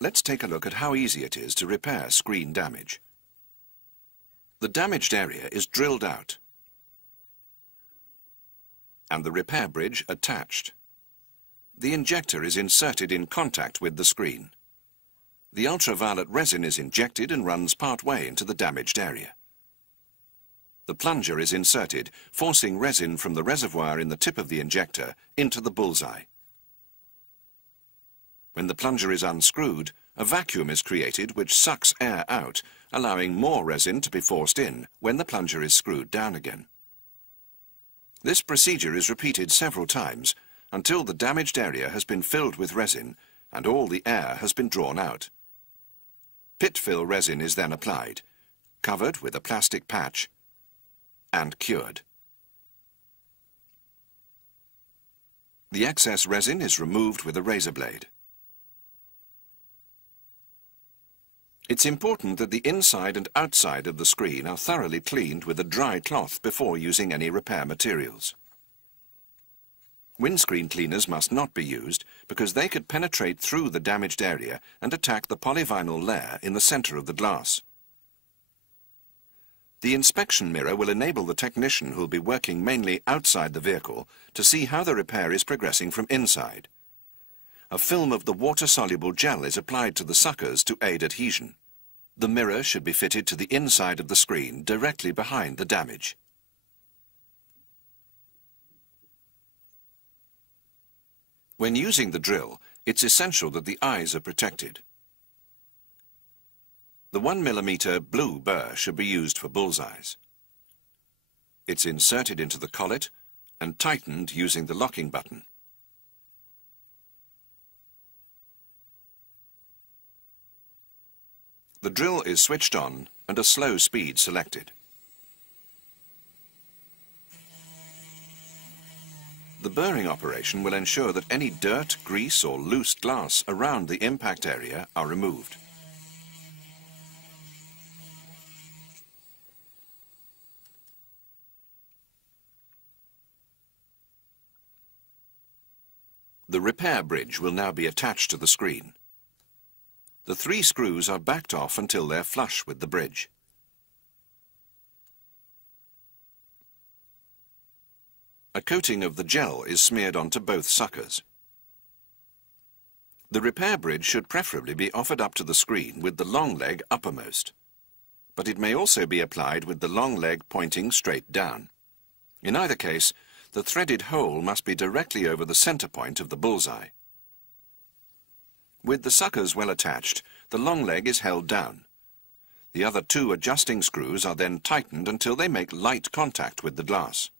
Let's take a look at how easy it is to repair screen damage. The damaged area is drilled out and the repair bridge attached. The injector is inserted in contact with the screen. The ultraviolet resin is injected and runs part way into the damaged area. The plunger is inserted, forcing resin from the reservoir in the tip of the injector into the bullseye. When the plunger is unscrewed, a vacuum is created which sucks air out, allowing more resin to be forced in when the plunger is screwed down again. This procedure is repeated several times until the damaged area has been filled with resin and all the air has been drawn out. Pit fill resin is then applied, covered with a plastic patch, and cured. The excess resin is removed with a razor blade. It's important that the inside and outside of the screen are thoroughly cleaned with a dry cloth before using any repair materials. Windscreen cleaners must not be used because they could penetrate through the damaged area and attack the polyvinyl layer in the center of the glass. The inspection mirror will enable the technician who will be working mainly outside the vehicle to see how the repair is progressing from inside. A film of the water-soluble gel is applied to the suckers to aid adhesion. The mirror should be fitted to the inside of the screen directly behind the damage. When using the drill, it's essential that the eyes are protected. The 1 mm blue burr should be used for bullseyes. It's inserted into the collet and tightened using the locking button. The drill is switched on and a slow speed selected. The burring operation will ensure that any dirt, grease or loose glass around the impact area are removed. The repair bridge will now be attached to the screen. The 3 screws are backed off until they're flush with the bridge. A coating of the gel is smeared onto both suckers. The repair bridge should preferably be offered up to the screen with the long leg uppermost, but it may also be applied with the long leg pointing straight down. In either case, the threaded hole must be directly over the center point of the bullseye. With the suckers well attached, the long leg is held down. The other 2 adjusting screws are then tightened until they make light contact with the glass.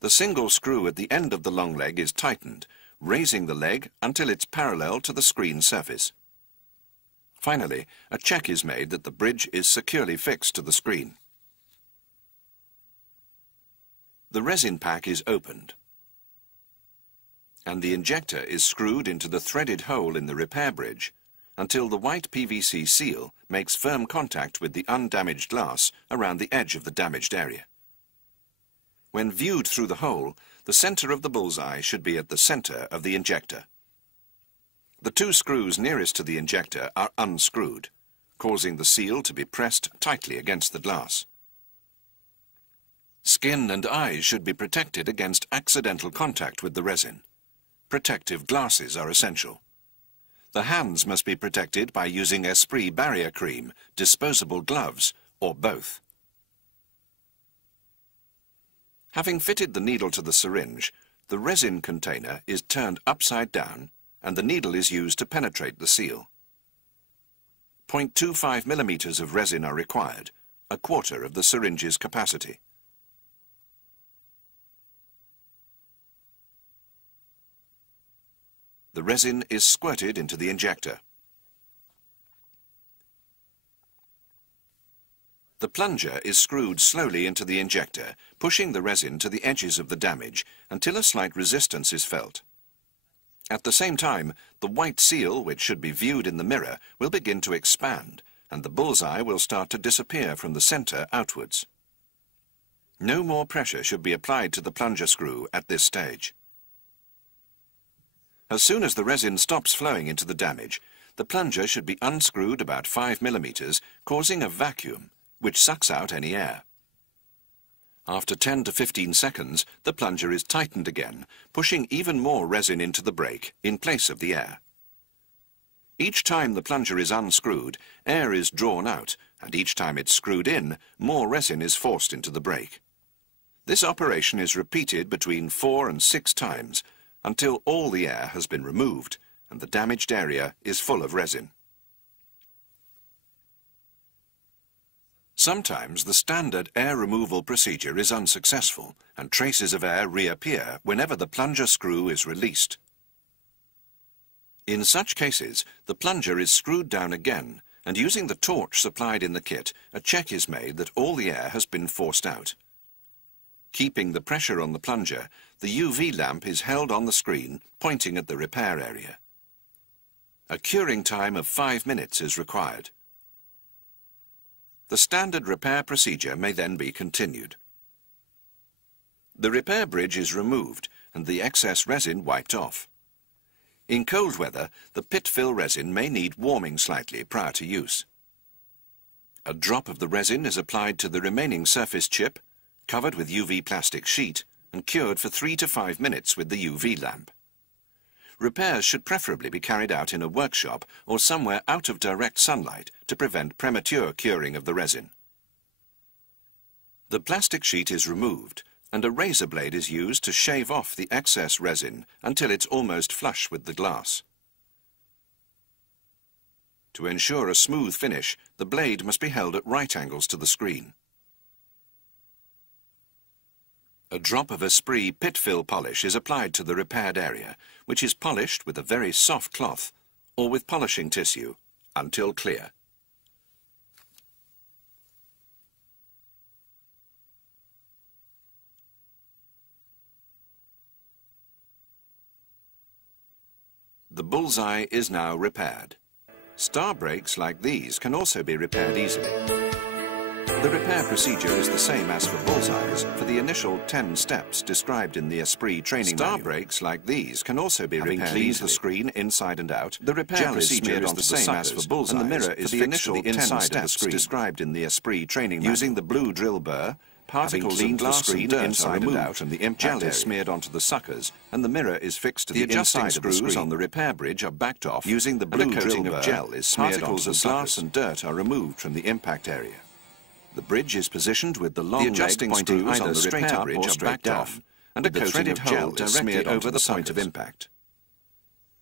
The single screw at the end of the long leg is tightened, raising the leg until it's parallel to the screen surface. Finally, a check is made that the bridge is securely fixed to the screen. The resin pack is opened, and the injector is screwed into the threaded hole in the repair bridge until the white PVC seal makes firm contact with the undamaged glass around the edge of the damaged area. When viewed through the hole, the center of the bullseye should be at the center of the injector. The 2 screws nearest to the injector are unscrewed, causing the seal to be pressed tightly against the glass. Skin and eyes should be protected against accidental contact with the resin. Protective glasses are essential. The hands must be protected by using Esprit barrier cream, disposable gloves, or both. Having fitted the needle to the syringe, the resin container is turned upside down and the needle is used to penetrate the seal. 0.25 millimeters of resin are required, a quarter of the syringe's capacity. The resin is squirted into the injector. The plunger is screwed slowly into the injector, pushing the resin to the edges of the damage until a slight resistance is felt. At the same time, the white seal, which should be viewed in the mirror, will begin to expand, and the bullseye will start to disappear from the center outwards. No more pressure should be applied to the plunger screw at this stage. As soon as the resin stops flowing into the damage, the plunger should be unscrewed about 5 millimeters, causing a vacuum, which sucks out any air. After 10 to 15 seconds, the plunger is tightened again, pushing even more resin into the brake in place of the air. Each time the plunger is unscrewed, air is drawn out, and each time it's screwed in, more resin is forced into the brake. This operation is repeated between 4 and 6 times, until all the air has been removed and the damaged area is full of resin. Sometimes the standard air removal procedure is unsuccessful and traces of air reappear whenever the plunger screw is released. In such cases, the plunger is screwed down again, and using the torch supplied in the kit, a check is made that all the air has been forced out. Keeping the pressure on the plunger, the UV lamp is held on the screen, pointing at the repair area. A curing time of 5 minutes is required. The standard repair procedure may then be continued. The repair bridge is removed and the excess resin wiped off. In cold weather, the pit fill resin may need warming slightly prior to use. A drop of the resin is applied to the remaining surface chip, covered with UV plastic sheet, and cured for 3 to 5 minutes with the UV lamp. Repairs should preferably be carried out in a workshop or somewhere out of direct sunlight to prevent premature curing of the resin. The plastic sheet is removed, and a razor blade is used to shave off the excess resin until it's almost flush with the glass. To ensure a smooth finish, the blade must be held at right angles to the screen. A drop of Esprit pit fill polish is applied to the repaired area, which is polished with a very soft cloth or with polishing tissue until clear. The bullseye is now repaired. Star brakes like these can also be repaired easily. The repair procedure is the same as for bullseyes for the initial 10 steps described in the Esprit training manual. Star brakes like these can also be repaired easily. Cleaned the screen inside and out, the repair procedure is the same as for bullseyes, and the mirror is the initial 10 steps described in the Esprit training manual. Using the blue drill burr, particles of glass and dirt are removed from the impact area. Gel is smeared onto the suckers, and the mirror is fixed to the inside of the screws on the repair bridge are backed off. Using the blue coating of gel is smeared onto the suckers. Particles of glass and dirt are removed from the impact area. The bridge is positioned with the long adjusting screws on the straight up or straight down, and a coating of gel is smeared over the point of impact.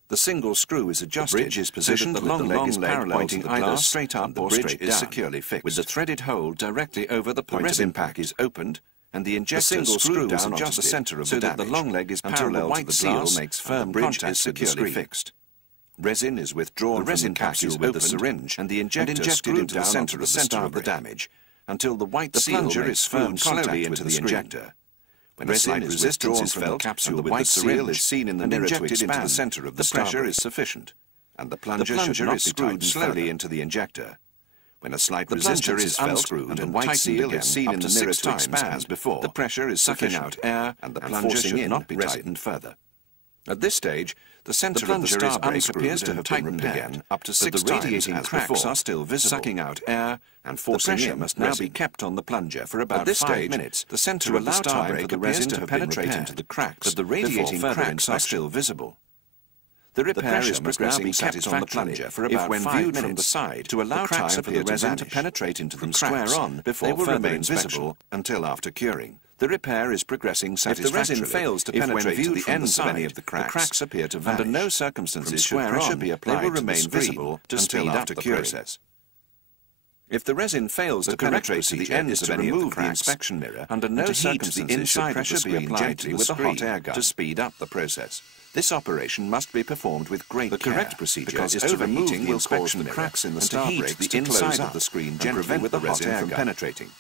The single screw is adjusted. The bridge is positioned with the long leg pointing either straight up or straight down. The bridge is securely fixed with the threaded hole directly over the point of impact is opened, and the injector screw is adjusted to the center of the damage, so that the long leg is parallel to the glass makes firm contact with the screen. Fixed. Resin is withdrawn from the capsule with the syringe, and the injector screwed to the center of the damage, until the white seal is firm slowly into the injector. When a slight resistance is felt, and the white seal is seen in the mirror to expand, the center of the pressure is sufficient, and the plunger should not be screwed slowly into the injector. When a slight resistance is unscrewed and the white seal is seen in the mirror to expand as before, the pressure is sucking out air, and the plunger should not be tightened further. At this stage, the center of the star brake appears to have tightened again up to 6 times, the radiating cracks are still visible, sucking out air, and forcing in must now be kept on the plunger for about 5 minutes. The center of the star brake appears to have penetrated into the cracks, but the radiating cracks are still visible. The repair is progressing satisfactorily on the plunger for about 5 minutes from the side to allow time for the resin to penetrate into the cracks before they will remain visible until after curing. The repair is progressing satisfactorily. If the resin fails to penetrate to the ends of any of the cracks appear to vanish. Under no circumstances should pressure be applied. They will remain visible until after curing. If the resin fails to penetrate to the ends of any of the cracks, inspection mirror, under no circumstances should pressure be applied with a hot air gun to speed up the process. This operation must be performed with great care. The correct procedure is to remove the inspection mirror cracks in the star brakes to inside of the screen gently with the hot air gun from penetrating.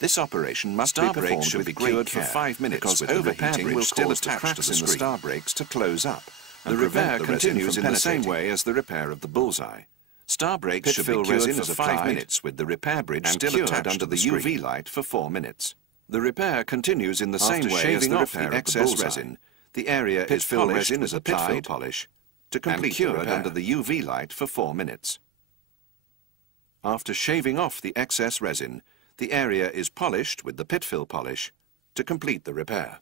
This operation must be performed with great care for 5 minutes because overheating will still attach cracks in the star brakes to close up. The repair continues in the same way as the repair of the bullseye. Star brakes should be cured for 5 minutes with the repair bridge still attached under the UV light for 4 minutes. The repair continues in the same way as the repair of the excess resin. The area is filled resin is applied, polish, to complete and cured under the UV light for 4 minutes. After shaving off the excess resin, the area is polished with the pit fill polish to complete the repair.